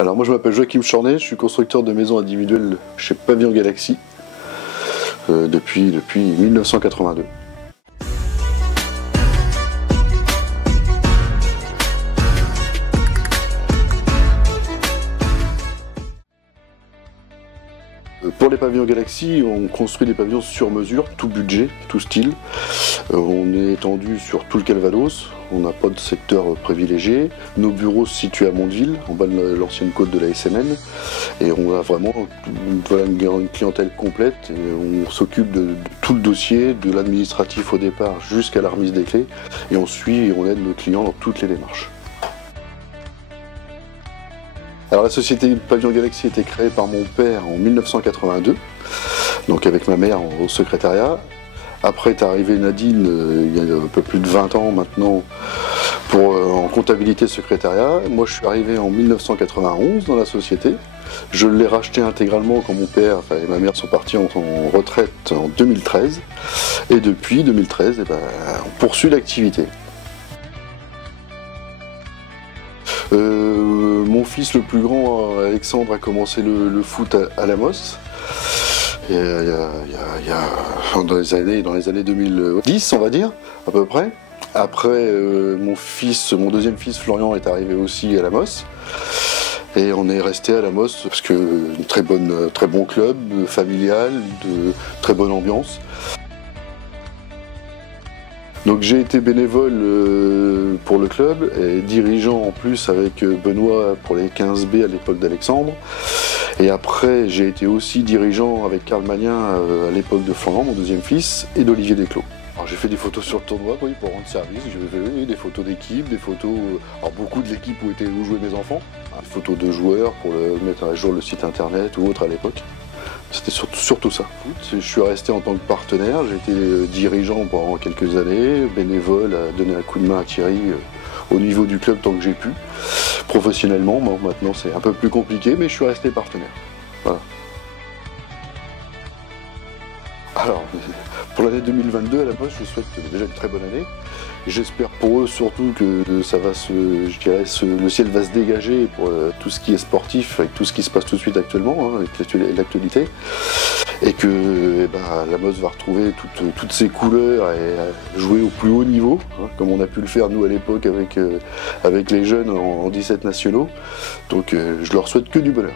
Alors moi je m'appelle Joachim Chornet, je suis constructeur de maisons individuelles chez Pavillon Galaxy depuis 1982. Pour les pavillons Galaxy, on construit des pavillons sur mesure, tout budget, tout style. On est étendu sur tout le Calvados, on n'a pas de secteur privilégié. Nos bureaux se situent à Mondeville, en bas de l'ancienne côte de la SMN. Et on a vraiment une clientèle complète et on s'occupe de tout le dossier, de l'administratif au départ jusqu'à la remise des clés. Et on suit et on aide nos clients dans toutes les démarches. Alors la société Pavillon Galaxy a été créée par mon père en 1982, donc avec ma mère au secrétariat. Après est arrivée Nadine il y a un peu plus de 20 ans maintenant en comptabilité secrétariat. Moi je suis arrivé en 1991 dans la société. Je l'ai racheté intégralement quand mon père et ma mère sont partis en retraite en 2013. Et depuis 2013, on poursuit l'activité. Mon fils le plus grand, Alexandre, a commencé le foot à Lamos. Dans les années 2010, on va dire, à peu près. Après, mon deuxième fils, Florian, est arrivé aussi à Lamos. Et on est resté à Lamos parce que très bon club, familial, de très bonne ambiance. Donc j'ai été bénévole pour le club et dirigeant en plus avec Benoît pour les 15B à l'époque d'Alexandre. Et après j'ai été aussi dirigeant avec Karl Magnin à l'époque de Florent, mon deuxième fils, et d'Olivier Desclos. Alors j'ai fait des photos sur le tournoi pour rendre service, j'ai fait des photos d'équipe, des photos... Alors beaucoup de l'équipe où jouaient mes enfants, des photos de joueurs pour mettre à jour le site internet ou autre à l'époque. C'était surtout ça. Je suis resté en tant que partenaire, j'ai été dirigeant pendant quelques années, bénévole, à donner un coup de main à Thierry au niveau du club tant que j'ai pu. Professionnellement, bon, maintenant c'est un peu plus compliqué, mais je suis resté partenaire. Voilà. Alors, pour l'année 2022, à la base, je souhaite déjà une très bonne année. J'espère pour eux surtout que ça va le ciel va se dégager pour tout ce qui est sportif, avec tout ce qui se passe tout de suite actuellement, avec l'actualité, et que Lamos va retrouver toutes ses couleurs et jouer au plus haut niveau, comme on a pu le faire nous à l'époque avec les jeunes en 17 nationaux. Donc je leur souhaite que du bonheur.